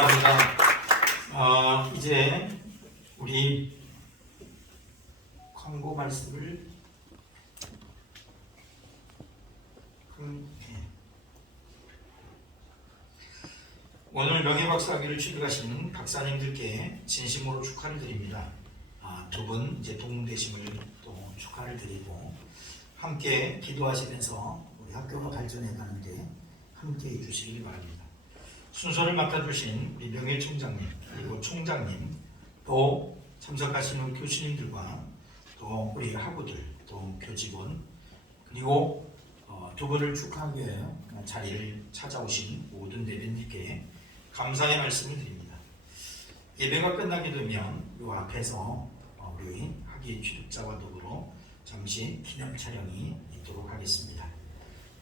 감사합니다. 어, 이제 우리 광고 말씀을 오늘 명예박사학위를 취득하신 박사님들께 진심으로 축하를 드립니다. 아, 두분 이제 동대심을 또 축하를 드리고 함께 기도하시면서 우리 학교가 발전해 가는데 함께 해주시길 바랍니다. 순서를 맡아주신 우리 명예총장님 그리고 총장님 또 참석하시는 교수님들과 또 우리 학우들 또 교직원 그리고 어, 두 분을 축하하기 위해 자리를 찾아오신 모든 대변님께 감사의 말씀을 드립니다. 예배가 끝나게 되면 이 앞에서 어, 우리 학위 취득자와 더불어 잠시 기념 촬영이 있도록 하겠습니다.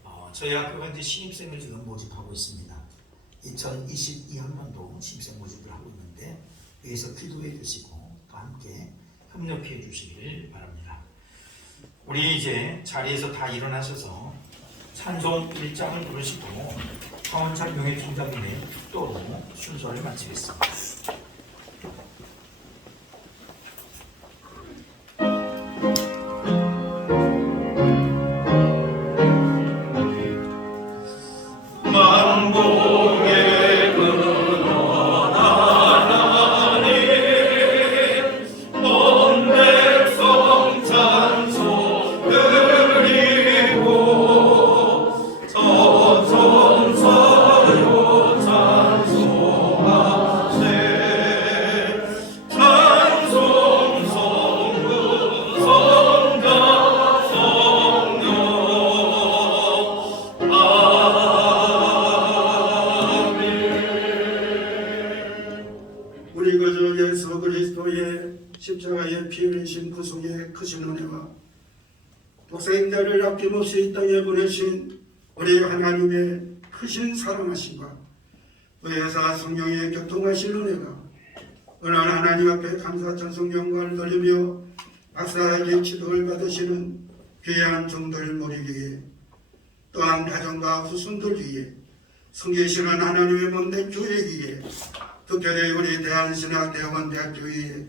어, 저희 학교가 이제 신입생을 지금 모집하고 있습니다. 2022학년도 신입생 모집을 하고 있는데 여기서 기도해 주시고 또 함께 협력해 주시기를 바랍니다. 우리 이제 자리에서 다 일어나셔서 찬송 1장을 부르시고 황원찬 명예 총장님의 축도로 순서를 마치겠습니다. 십자가의 피 흘리신 구속의 크신 은혜와 독생자를 아낌없이 이 땅에 보내신 우리 하나님의 크신 사랑하심과 의사 성령의 교통하신 은혜가 은한 하나님 앞에 감사 영광을 돌리며 박사에게 기도를 받으시는 귀한 종들 모리기에 또한 가정과 후손들 위해 성계시는 하나님의 몸된 교회이기에 특별히 우리 대한신학대학원 대학교에